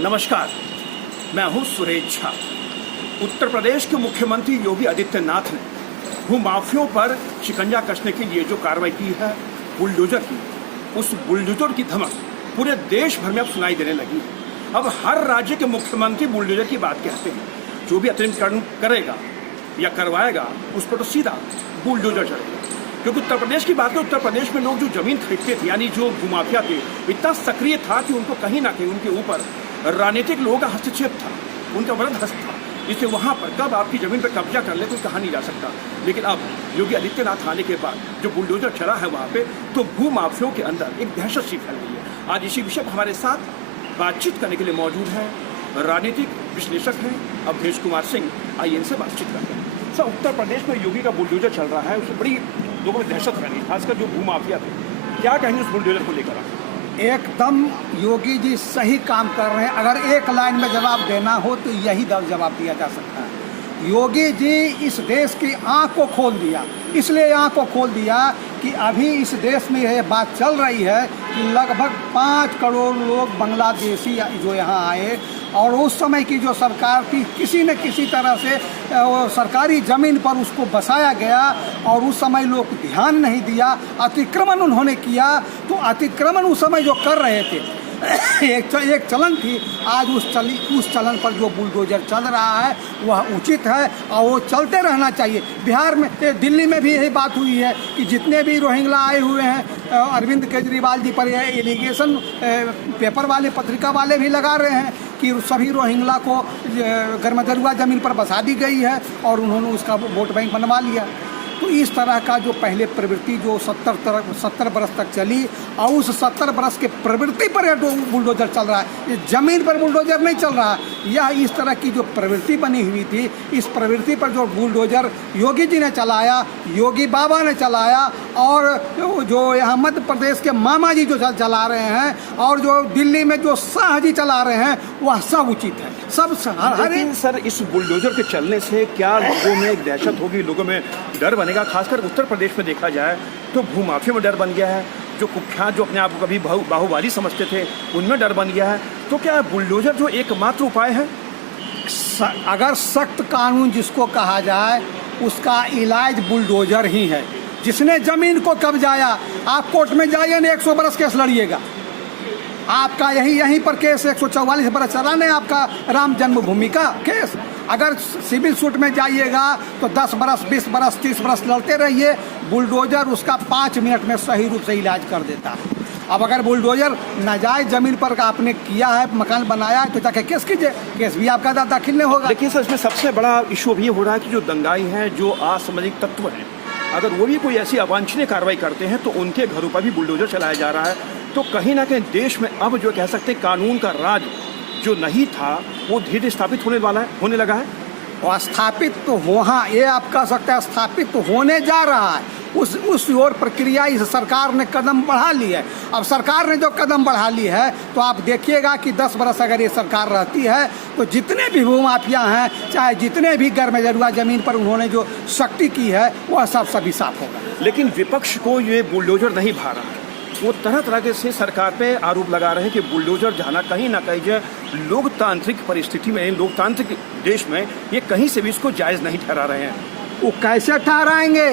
नमस्कार, मैं हूं सुरेश झा। उत्तर प्रदेश के मुख्यमंत्री योगी आदित्यनाथ ने भूमाफियों पर शिकंजा कसने के लिए जो कार्रवाई की है बुलडोजर की, उस बुलडोजर की धमक पूरे देश भर में अब सुनाई देने लगी है। अब हर राज्य के मुख्यमंत्री बुलडोजर की बात कहते हैं। जो भी अतिक्रमण करेगा या करवाएगा उस पर तो सीधा बुलडोजर चलेगा। क्योंकि उत्तर प्रदेश की बात है, उत्तर प्रदेश में लोग जो जमीन खरीदते थे, यानी जो भूमाफिया थे, इतना सक्रिय था कि उनको कहीं ना कहीं उनके ऊपर राजनीतिक लोगों का हस्तक्षेप था, उनका वरद हस्त था। इसलिए वहाँ पर कब आपकी ज़मीन पर कब्जा कर ले कोई कहा नहीं जा सकता। लेकिन अब योगी आदित्यनाथ आने के बाद जो बुलडोजर चला है वहाँ पे, तो भूमाफियों के अंदर एक दहशत सी फैल गई है। आज इसी विषय पर हमारे साथ बातचीत करने के लिए मौजूद हैं राजनीतिक विश्लेषक हैं अवधेश कुमार सिंह। आइए इनसे बातचीत करते हैं। सर, उत्तर प्रदेश में योगी का बुलडोजर चल रहा है, उससे बड़ी लोगों में दहशत फैली, खासकर जो भूमाफिया थे। क्या कहेंगे उस बुलडोजर को लेकर? एकदम योगी जी सही काम कर रहे हैं। अगर एक लाइन में जवाब देना हो तो यही जवाब दिया जा सकता है। योगी जी इस देश की आंख को खोल दिया। इसलिए आंख को खोल दिया कि अभी इस देश में यह बात चल रही है कि लगभग 5 करोड़ लोग बांग्लादेशी जो यहाँ आए, और उस समय की जो सरकार थी किसी न किसी तरह से सरकारी ज़मीन पर उसको बसाया गया और उस समय लोग ध्यान नहीं दिया, अतिक्रमण उन्होंने किया। तो अतिक्रमण उस समय जो कर रहे थे एक चलन थी। आज उस चलन पर जो बुलडोजर चल रहा है वह उचित है और वो चलते रहना चाहिए। बिहार में, दिल्ली में भी यही बात हुई है कि जितने भी रोहिंग्या आए हुए हैं, अरविंद केजरीवाल जी पर यह एलिगेशन पेपर वाले, पत्रिका वाले भी लगा रहे हैं कि सभी रोहिंग्या को गरमजरुआ ज़मीन पर बसा दी गई है और उन्होंने उसका वोट बैंक बनवा लिया। तो इस तरह का जो पहले प्रवृत्ति जो 70 बरस तक चली, और उस 70 बरस के प्रवृत्ति पर बुलडोजर चल रहा है। ये ज़मीन पर बुलडोजर नहीं चल रहा है। यह इस तरह की जो प्रवृत्ति बनी हुई थी, इस प्रवृत्ति पर जो बुलडोजर योगी जी ने चलाया, योगी बाबा ने चलाया, और जो यहाँ मध्य प्रदेश के मामा जी जो चला रहे हैं, और जो दिल्ली में जो शाह जी चला रहे हैं, वह सब उचित है। सब लेकिन सर, इस बुलडोजर के चलने से क्या लोगों में एक दहशत होगी, लोगों में डर बनेगा? खासकर उत्तर प्रदेश में देखा जाए तो भूमाफिया में डर बन गया है। जो कुख्यात, जो अपने आप को कभी बाहुबली समझते थे, उनमें डर बन गया है। तो क्या बुलडोजर जो एकमात्र उपाय है? अगर सख्त कानून जिसको कहा जाए, उसका इलाज बुलडोजर ही है। जिसने जमीन को कब्जाया, आप कोर्ट में जाइए ना, 100 बरस केस लड़िएगा। आपका यहीं पर केस 144 बरस चला नहीं, आपका राम जन्मभूमि का केस। अगर सिविल सूट में जाइएगा तो 10 बरस, 20 बरस, 30 बरस लड़ते रहिए। बुलडोजर उसका 5 मिनट में सही रूप से इलाज कर देता है। अब अगर बुलडोजर नाजायज ज़मीन पर आपने किया है, मकान बनाया है, तो जाके केस कीजिए, केस भी आपका दाखिल नहीं होगा। लेकिन सर, इसमें सबसे बड़ा इशू भी हो रहा है कि जो दंगाई हैं, जो असामाजिक तत्व हैं, अगर वो भी कोई ऐसी अवांछनीय कार्रवाई करते हैं तो उनके घरों पर भी बुलडोजर चलाया जा रहा है। तो कहीं ना कहीं देश में अब जो कह सकते हैं कानून का राज जो नहीं था वो धीरे स्थापित होने लगा है। और स्थापित तो वहाँ, ये आप कह सकते हैं स्थापित तो होने जा रहा है। उस ओर प्रक्रिया इस सरकार ने कदम बढ़ा ली है। अब सरकार ने जो कदम बढ़ा ली है, तो आप देखिएगा कि 10 बरस अगर ये सरकार रहती है तो जितने भी भूमाफिया हैं, चाहे जितने भी गरमजरुआ ज़मीन पर उन्होंने जो शक्ति की है, वह सब सभी साफ होगा। लेकिन विपक्ष को ये बुलडोजर नहीं भा रहा है। वो तरह तरह के से सरकार पे आरोप लगा रहे हैं कि बुलडोजर जाना कहीं ना कहीं जो लोकतांत्रिक परिस्थिति में, लोकतांत्रिक देश में, ये कहीं से भी इसको जायज़ नहीं ठहरा रहे हैं। वो कैसे ठहराएंगे?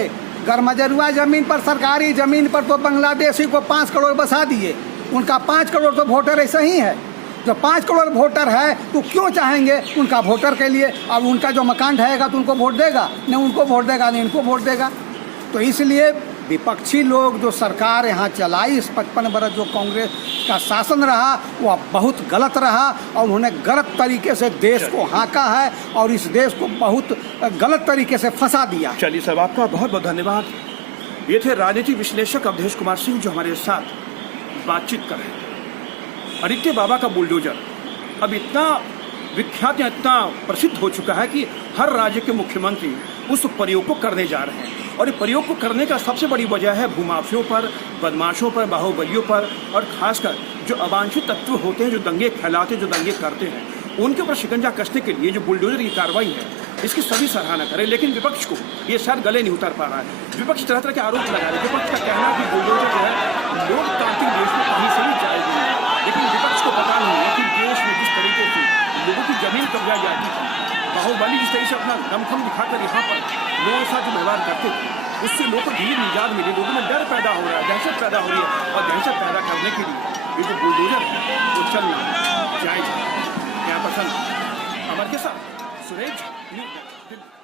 गरमजरुआ ज़मीन पर, सरकारी ज़मीन पर तो बांग्लादेशी को 5 करोड़ बसा दिए। उनका 5 करोड़ तो वोटर ऐसे ही है। जो 5 करोड़ वोटर है तो क्यों चाहेंगे उनका वोटर के लिए? अब उनका जो मकान ढहेगा तो उनको वोट देगा? नहीं उनको वोट देगा, नहीं इनको वोट देगा। तो इसलिए विपक्षी लोग जो सरकार यहाँ चलाई, इस 55 बरस जो कांग्रेस का शासन रहा, वह बहुत गलत रहा और उन्होंने गलत तरीके से देश को हाँका है और इस देश को बहुत गलत तरीके से फंसा दिया। चलिए साहब, आपका बहुत बहुत धन्यवाद। ये थे राजनीतिक विश्लेषक अवधेश कुमार सिंह जो हमारे साथ बातचीत कर रहे हैं। आदित्य बाबा का बुलडोजर अब इतना विख्यात, इतना प्रसिद्ध हो चुका है कि हर राज्य के मुख्यमंत्री उस प्रयोग को करने जा रहे हैं। और ये प्रयोग को करने का सबसे बड़ी वजह है भूमाफियों पर, बदमाशों पर, बाहुबलियों पर, और खासकर जो अवांछित तत्व होते हैं, जो दंगे फैलाते, जो दंगे करते हैं, उनके ऊपर शिकंजा कसने के लिए जो बुलडोजर की कार्रवाई है, इसकी सभी सराहना करें। लेकिन विपक्ष को ये शायद गले नहीं उतार पा रहा है। विपक्ष तरह तरह के आरोप लगा रहे हैं। विपक्ष का कहना है कि बुलडोजर जो है लोकतांत्रिक देश में कहीं से भी जायज नहीं है। लेकिन विपक्ष को पता नहीं है कि देश में जिस तरीके जमीन कब्जा जाती थी। बाहुबली जिस तरह से अपना दमखम दिखाकर यहाँ पर लोगों के साथ जो व्यवहार करते थे, उससे लोगों को धीरे निजात मिली, लोगों में डर पैदा हो रहा है, दहशत पैदा हो रही है, और दहशत पैदा करने के लिए ये जो बुलडोजर है वो चलना जायज है। क्या पसंद अमर के साथ सुरेश न्यूज़।